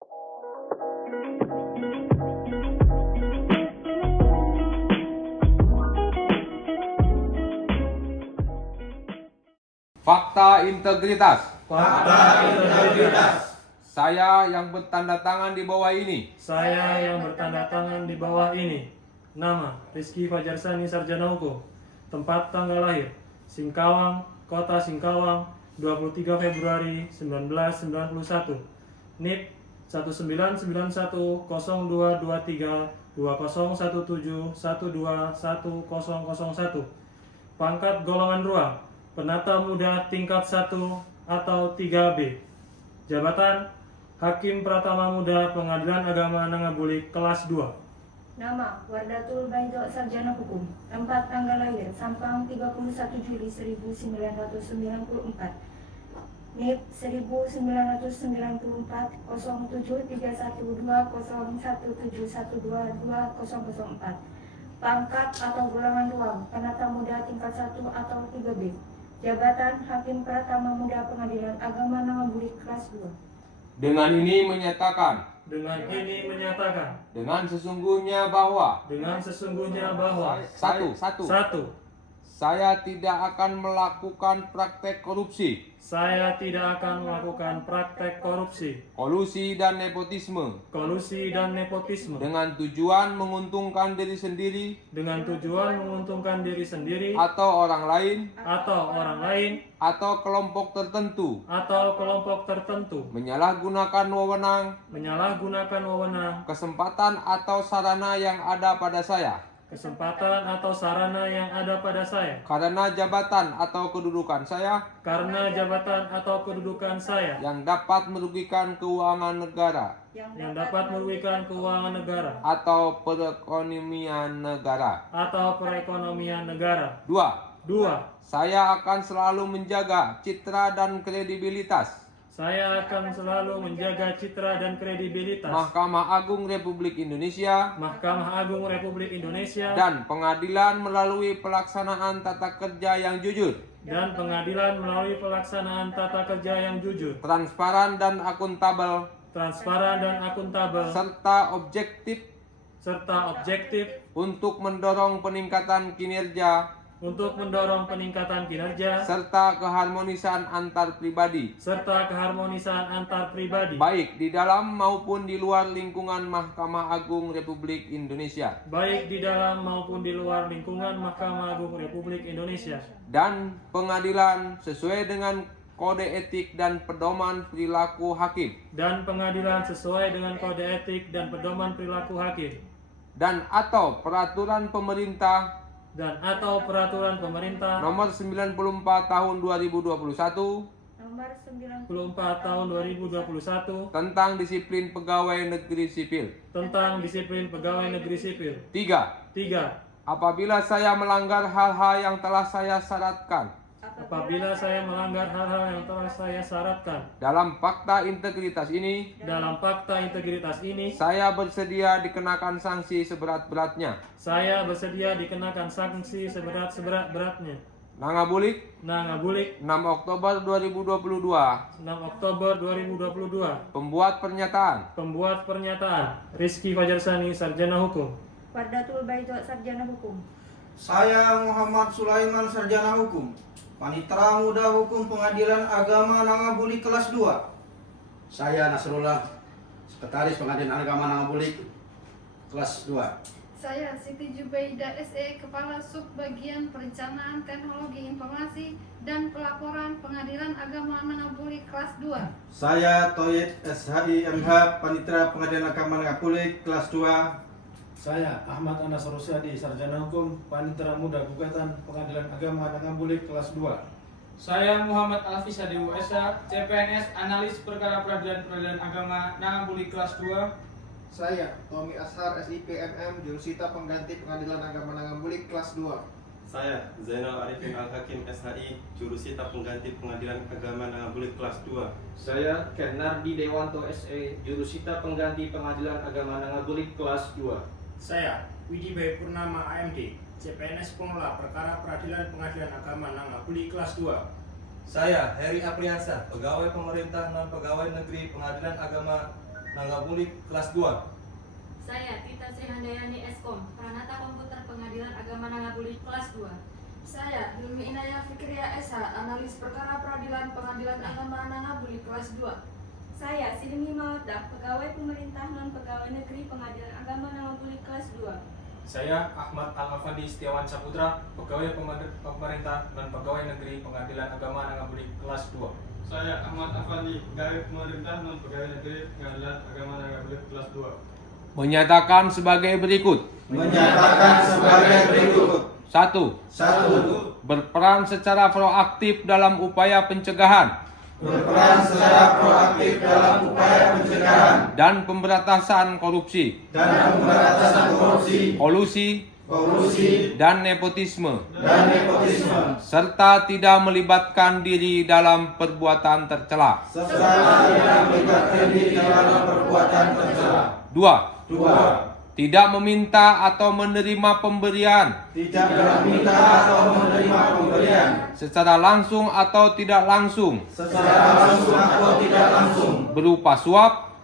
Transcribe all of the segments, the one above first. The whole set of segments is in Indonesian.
Fakta integritas. Fakta integritas. Saya yang bertanda tangan di bawah ini. Saya yang bertanda tangan di bawah ini. Nama Rizky Fajarsani, Sarjana Hukum. Tempat tanggal lahir Singkawang, Kota Singkawang, 23 Februari 1991. NIP 199102232017121001. Pangkat golongan ruang penata muda tingkat 1 atau 3B. Jabatan Hakim Pratama Muda Pengadilan Agama Nangabulik kelas 2. Nama Wardatul Baido, Sarjana Hukum. Tempat tanggal lahir Sampang 31 Juli 1994. NIP 1994 07312017120004. Pangkat atau golongan ruang penata muda tingkat 1 atau 3B. Jabatan Hakim Pratama Muda Pengadilan Agama Nangabulik kelas 2. Dengan ini menyatakan dengan sesungguhnya bahwa Satu. Saya tidak akan melakukan praktek korupsi, Saya tidak akan melakukan praktek korupsi, kolusi dan nepotisme dengan tujuan menguntungkan diri sendiri atau orang lain atau kelompok tertentu, menyalahgunakan wewenang, kesempatan atau sarana yang ada pada saya karena jabatan atau kedudukan saya yang dapat merugikan keuangan negara atau perekonomian negara. 2. Saya akan selalu menjaga citra dan kredibilitas Mahkamah Agung Republik Indonesia dan pengadilan melalui pelaksanaan tata kerja yang jujur, transparan dan akuntabel, serta objektif untuk mendorong peningkatan kinerja serta keharmonisan antar pribadi baik di dalam maupun di luar lingkungan Mahkamah Agung Republik Indonesia dan pengadilan sesuai dengan kode etik dan pedoman perilaku hakim dan atau peraturan pemerintah nomor 94 tahun 2021 tentang disiplin pegawai negeri sipil. 3. Apabila saya melanggar hal-hal yang telah saya syaratkan dalam fakta integritas ini, saya bersedia dikenakan sanksi seberat-beratnya. Nangabulik, 6 Oktober 2022. Pembuat pernyataan Rizky Fajarsani, Sarjana Hukum. Wardatul Baido, Sarjana Hukum. Saya Muhammad Sulaiman, Sarjana Hukum. Panitera Muda Hukum Pengadilan Agama Nangabulik kelas 2. Saya Nasrullah, Sekretaris Pengadilan Agama Nangabulik kelas 2. Saya Siti Jubaida SE, Kepala Subbagian Perencanaan Teknologi Informasi dan Pelaporan Pengadilan Agama Nangabulik kelas 2. Saya Toyid SHI MH, Panitera Pengadilan Agama Nangabulik kelas 2. Saya Ahmad Anas Rusyadi, Sarjana Hukum, Panitera Muda Gugatan Pengadilan Agama Nangabulik kelas 2. Saya Muhammad Alfis Hadi WSA, CPNS Analis Perkara Peradilan Agama Nangabulik kelas 2. Saya Tommy Ashar SIPMM, Jurusita Pengganti Pengadilan Agama Nangabulik kelas 2. Saya Zainal Arifin Al-Hakim SHI, Jurusita Pengganti Pengadilan Agama Nangabulik kelas 2. Saya Kernardi Dewanto SE, Jurusita Pengganti Pengadilan Agama Nangabulik kelas 2. Saya Widi Bayi Purnama AMD, CPNS Pengelola Perkara Peradilan Pengadilan Agama Nangabulik kelas 2. Saya Heri Apriansa, Pegawai Pemerintah Non-Pegawai Negeri Pengadilan Agama Nangabulik kelas 2. Saya Tita Sri Handayani Eskom, Pranata Komputer Pengadilan Agama Nangabulik kelas 2. Saya Hilmi Inaya Fikriya SH, Analis Perkara Peradilan Pengadilan Agama Nangabulik kelas 2. Saya Silmi Mawadah, Pegawai Pemerintah Non-Pegawai Negeri Pengadilan Agama Nangabulik kelas 2. Saya Ahmad Al-Afandi Setiawan Saputra, Pegawai Pemerintah Non-Pegawai Negeri Pengadilan Agama Nangabulik kelas 2. Saya Ahmad Afandi, pegawai pemerintah non pegawai negeri pengadilan agama Nangabulik kelas 2. Menyatakan sebagai berikut. 1. Berperan secara proaktif dalam upaya pencegahan dan pemberantasan korupsi, kolusi, dan nepotisme, serta tidak melibatkan diri dalam perbuatan tercela. 2. Tidak meminta atau menerima pemberian secara langsung atau tidak langsung berupa suap,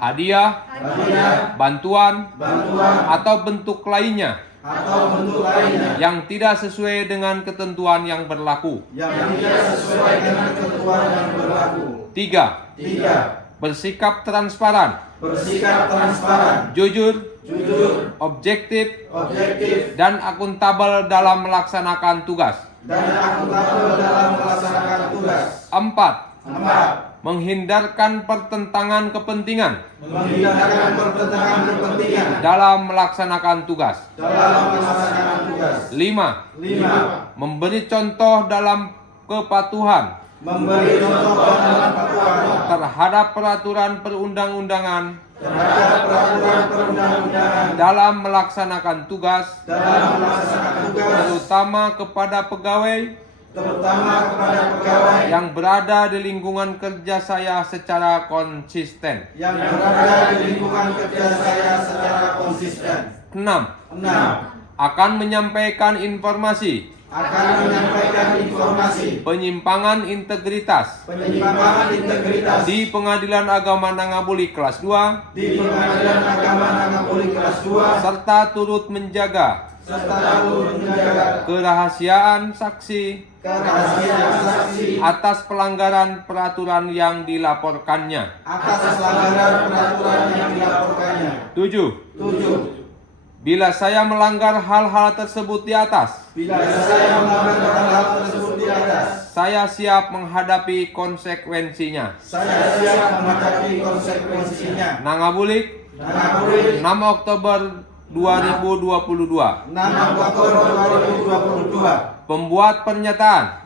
hadiah, bantuan, atau bentuk lainnya yang tidak sesuai dengan ketentuan yang berlaku. 3. Bersikap transparan, jujur, objektif, dan akuntabel dalam melaksanakan tugas. 4. Menhindarkan pertentangan kepentingan dalam melaksanakan tugas. 5. Memberi contoh dalam kepatuhan terhadap peraturan perundang-undangan dalam melaksanakan tugas, terutama kepada pegawai yang berada di lingkungan kerja saya secara konsisten. 6. Akan menyampaikan informasi penyimpangan integritas di Pengadilan Agama Nangabulik kelas 2 serta turut menjaga kerahasiaan saksi atas pelanggaran peraturan yang dilaporkannya. 7. Bila saya melanggar hal-hal tersebut di atas, saya siap menghadapi konsekuensinya. Nangabulik, 6 Oktober 2022. Pembuat pernyataan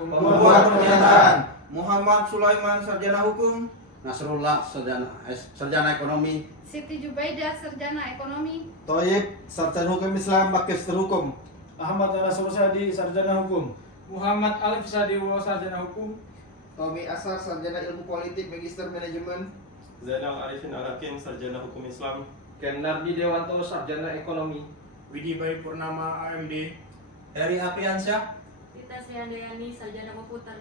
Muhammad Sulaiman, Sarjana Hukum. Nasrullah, Sarjana Ekonomi. Siti Jubaidah, Sarjana Ekonomi. Toyib, Sarjana Hukum Islam, Magister Hukum. Ahmad Anas Rusyadi, Sarjana Hukum. Muhammad Alif Sadewo, Sarjana Hukum. Tommy Ashar, Sarjana Ilmu Politik, Magister Manajemen. Zainal Arifin Al-Hakim, Sarjana Hukum Islam. Kenardi Dewanto, Sarjana Ekonomi. Widi Bayu Purnama, AMD. Heri Apriansyah. Tita Sri Handayani, Sarjana Komputer.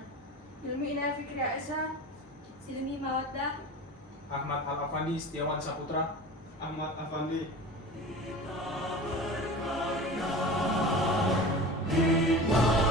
Hilmi Inaya Fikriya SH, Silmi Mawadah, Ahmad Al-Afandi Setiawan Saputra. Ahmad Afandi. Kita